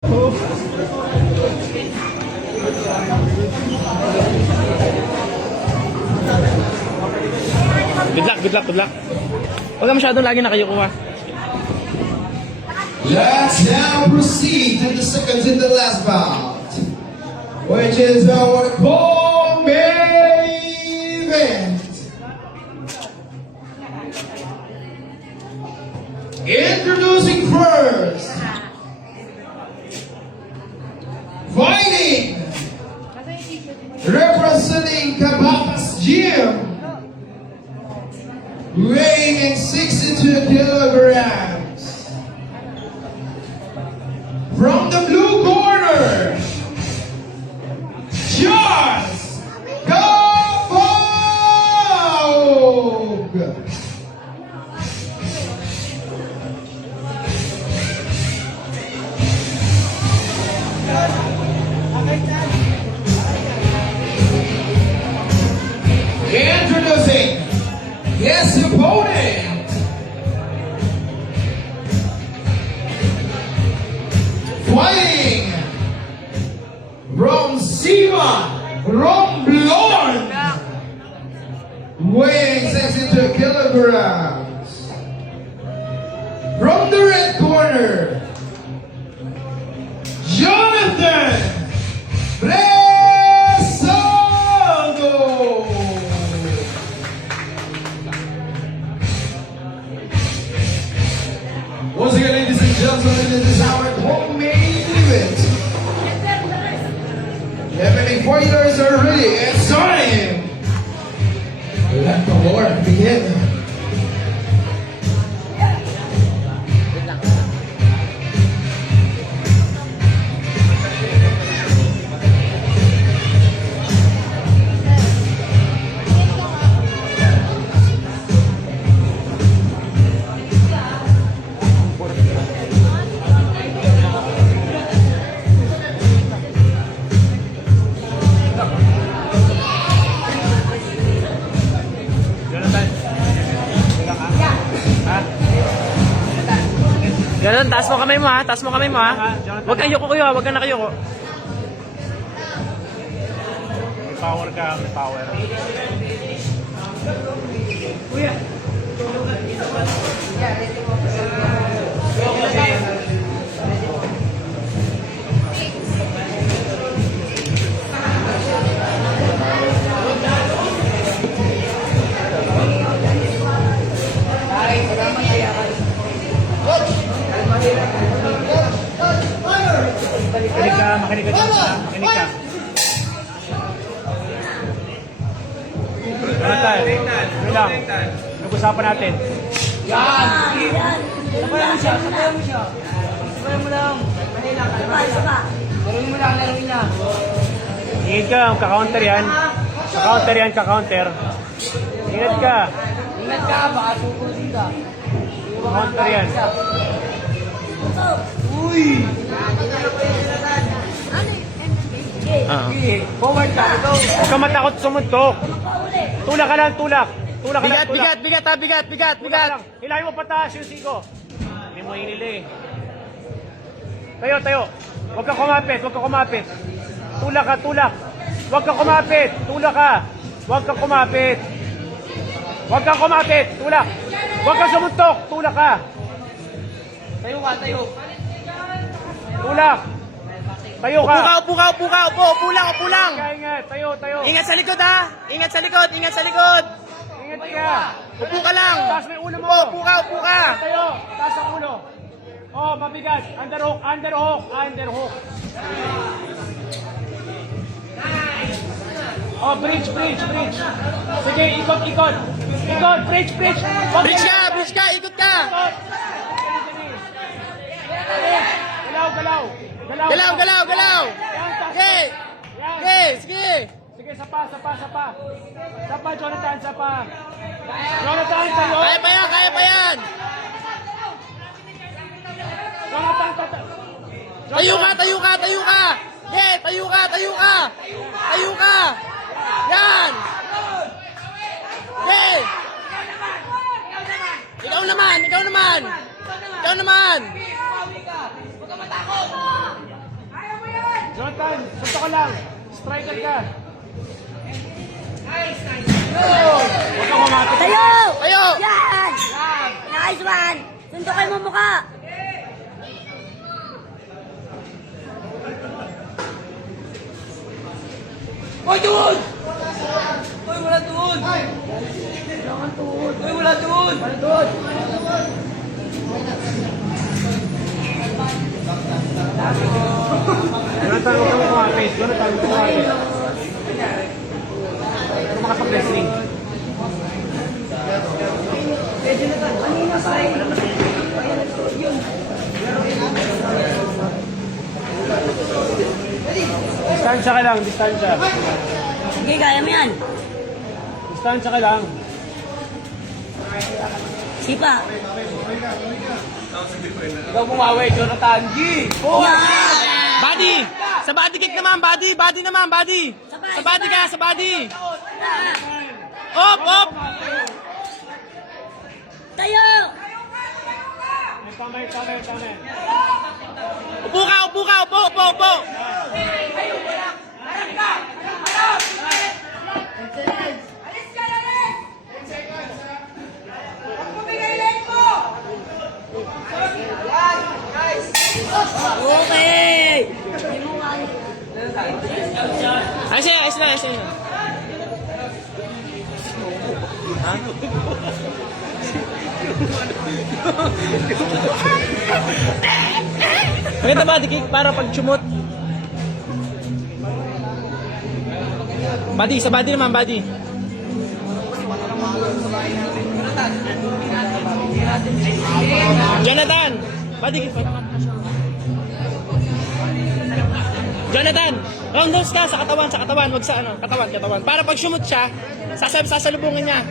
Good luck. Huwag ka masyadong lagi na kayo kuha. Let's now proceed to the second and the last bout, which is our co-main event. Introducing first, fighting, representing Kabatas Gym, weighing in 62 kilograms. From the blue corner, Charles Gabog. Introducing his opponent, fighting from Sima Romblon, weighing 62 kilograms. From the red corner, Jonathan Resaldo. Once again, ladies and gentlemen, this is our homemade event. Every fighters are ready. It's time. Let the war begin. Ganun, taas mo kamay mo ha. Huwag kang yuko kuya, huwag kang nakayuko. May power ka, may power. Kuya. Makinig ka. Jonathan, wait lang. Nag-usapan natin. Yan! Sabayan mo siya. Sabayan mo lang. Laruin mo lang. Ingat ka, kaka-counter yan. Kaka-counter. Ingat ka. Ingat ka, baka sukusin ka. Counter yan. Uy! Forward ka, ikaw. Huwag ka matakot sumuntok. Tulak ka lang. Bigat. Hilahin mo pataas yung siko. Hindi mo hinili. Tayo. Huwag ka kumapit. Tulak. Huwag ka kumapit. Tulak ka. Huwag ka kumapit. Tulak. Huwag ka sumuntok. Tulak ka. Tayo. Tulak. Tayo ka. Upo lang. Ingat. Tayo. Ingat sa likod ha. Ingat sa likod. Ingat ka. Upo ka lang. Taas mo yung ulo mo. Upo ka. Tayo. Taas ang ulo. Oh, mabigat. Underhook. Oh, bridge. Sige, ikot. Bridge. Bridge ka. Ikot ka. Galaw. Galaw. Sige. Sige, sapa. Sapa, Jonathan, Jonathan, tayo. Kaya pa yan. Jonathan, Tayo ka. Tayo ka. Yan. Ikaw naman. Huwag ka matakot! Jonathan, punta ka lang. Striker ka. Huwag ka kumapit. Tayo! Tayo! Yan! Nice one! Sundukin mo mukha! Hoy, doon! Hoy, wala doon! Hoy, wala doon! Jonathan, huwag ka kumapit. Jonathan, huwag ka kumapit. Huwag ka makapag-wrestling. Distansya ka lang, distansya. Sige, kaya mo yan. Distansya ka lang. Sipa. Ikaw bumawi, Jonathan. G! Yan! Body! Sa body kick naman, body! Body naman, body! Sa body ka, sa body! Op, op! Tayo! Tama. Upo ka, upo ka, upo, upo, upo! Okay! Ayos na. Maganda body kick para pag sumot. Body, sa body naman, body. Jonathan! Body kick. Jonathan! Roundhouse ka sa katawan, wag sa ano, katawan. Para pag sumot siya, sasalubungin niya.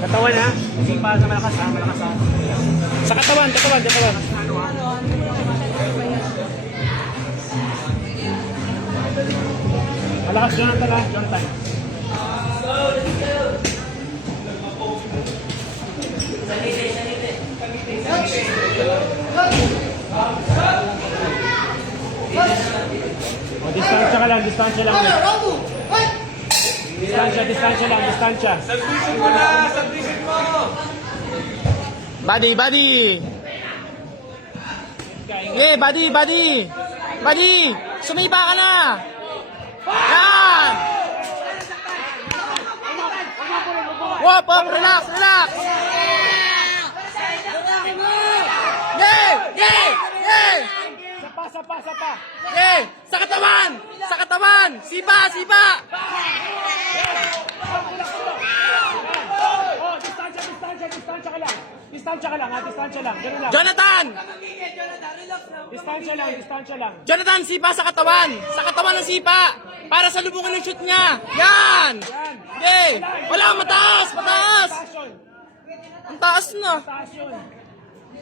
Katawan ha. Sipa sa malakas ha. Sa katawan. Malakas, Jonathan ha. Jonathan. Distansya ka lang, distansya lang. Distansya. Submission mo na! Submission mo! Body. Yeah, body. Sumipa ka na. Yan! Wop, relax. Yeah! Sapa. Yeah! Sa katawan! Sipa! Oh, distansya ka lang. Distansya lang. Ganun lang. Jonathan! Distansya lang. Jonathan, sipa sa katawan! Sa katawan ng sipa! Para sa lubungan ng shoot niya! Yan! Yeah! Wala, mataas! Passion. Ang taas na! Taas yun.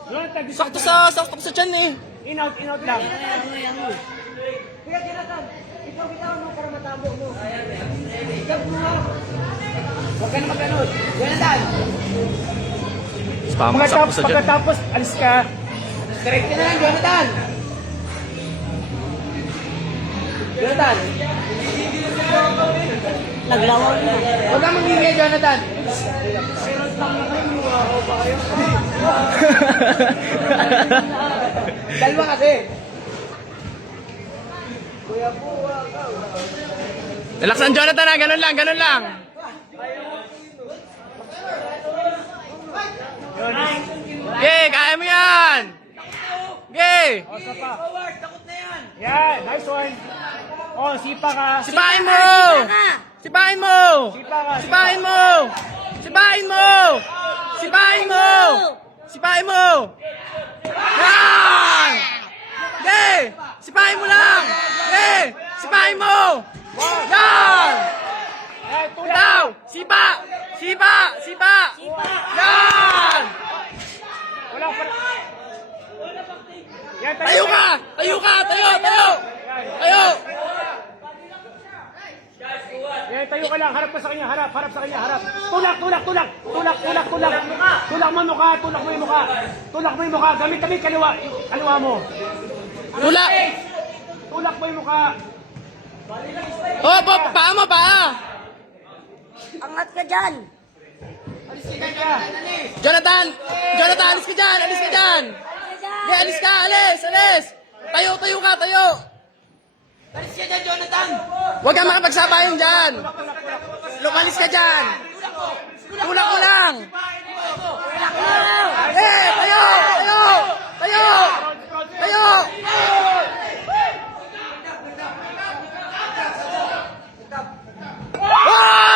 Jonathan, Sakto sa tiyan eh! In-out lang. Huwag ka na mag-anod. Jonathan! Pagkatapos, alis ka. Correct ka na lang, Jonathan! Jonathan! Naglawag na. Huwag kang mag-ingay, Jonathan! Dalawa kasi. Relax ang Jonathan ha! Ganun lang! Okay, kaya mo yan! Okay! Forward, takot na yan! Yan, nice one. Oh, sipa ka. Sipain mo! Sipain mo! Yan! Okay! Sipain mo lang! Okay! Sipain mo! Yan! Yan, tulak. Ikaw! Sipa! Yan! Wala pa. Yan, Tayo ka! Tayo! Yan, tayo ka lang. Harap ka sa kanya. Harap sa kanya. Harap. Tulak. Tulak mo yung mukha. Tulak mo yung mukha. Gamit kaliwa. Kaliwa mo. Tulak! Tulak mo yung mukha. Oh, paa mo, paa! Angat ka dyan. Jonathan! Jonathan, alis ka dyan! Alis ka dyan! Okay, alis ka! Alis! Tayo ka! Alis ka dyan, Jonathan! Huwag kang makapagsabayan dyan! Lumalis ka dyan! Tulak mo lang! Tayo! Ah!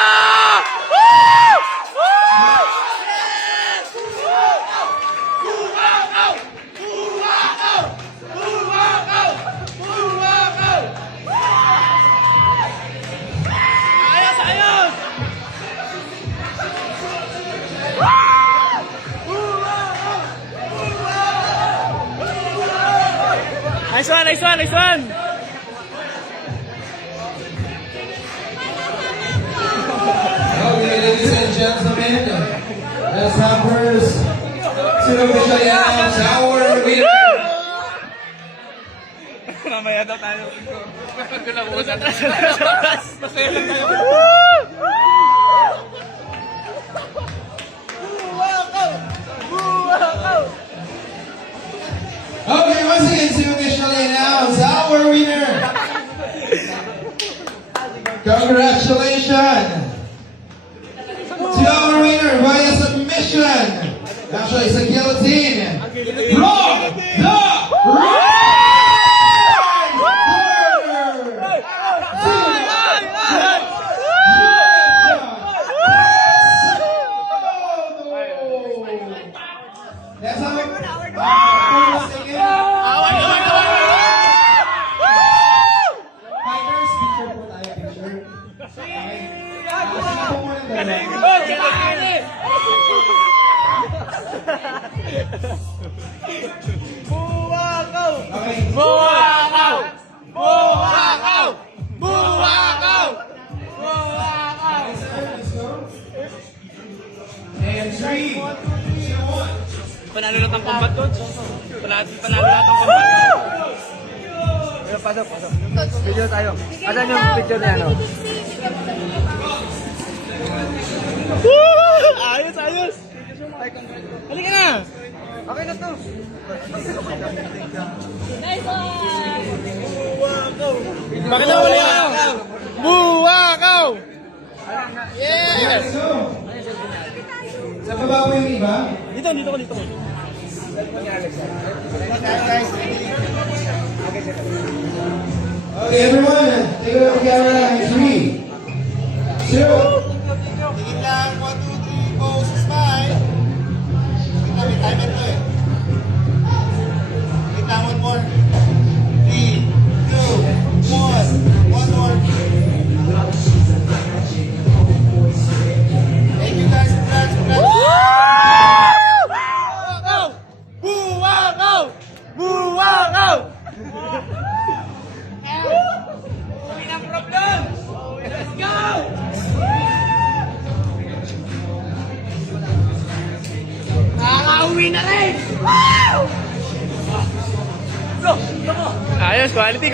Ayos! Nice one! Okay, ladies and gentlemen, let's have first to officially announce our winner. Mamaya daw tayo. Okay, once again, to officially announce our winner. Congratulations to our winner via submission. Actually, it's a guillotine. From the right corner. Let's have a Fighters, picture po tayo, picture. And 3, 2, 1. Panalo lahat ang combat doon. Panalo lahat ang combat. Pasok. Video tayo. Asan yung picture niya, no? Ayos! Halika na! Okay na to. Bakit na wala ka? Buwakaw! Yes! Sa baba po yung iba? Dito ko. Okay, everyone, take a look at the camera in 3, 2. Tingin lang, 1, 2, 3, pose, smile. Kita, may timer to eh. Kita, one more. 3, 2, 1. One more. Thank you guys. Congrats. Buwakaw! Nakaka-uwi na rin! Ayos, quality.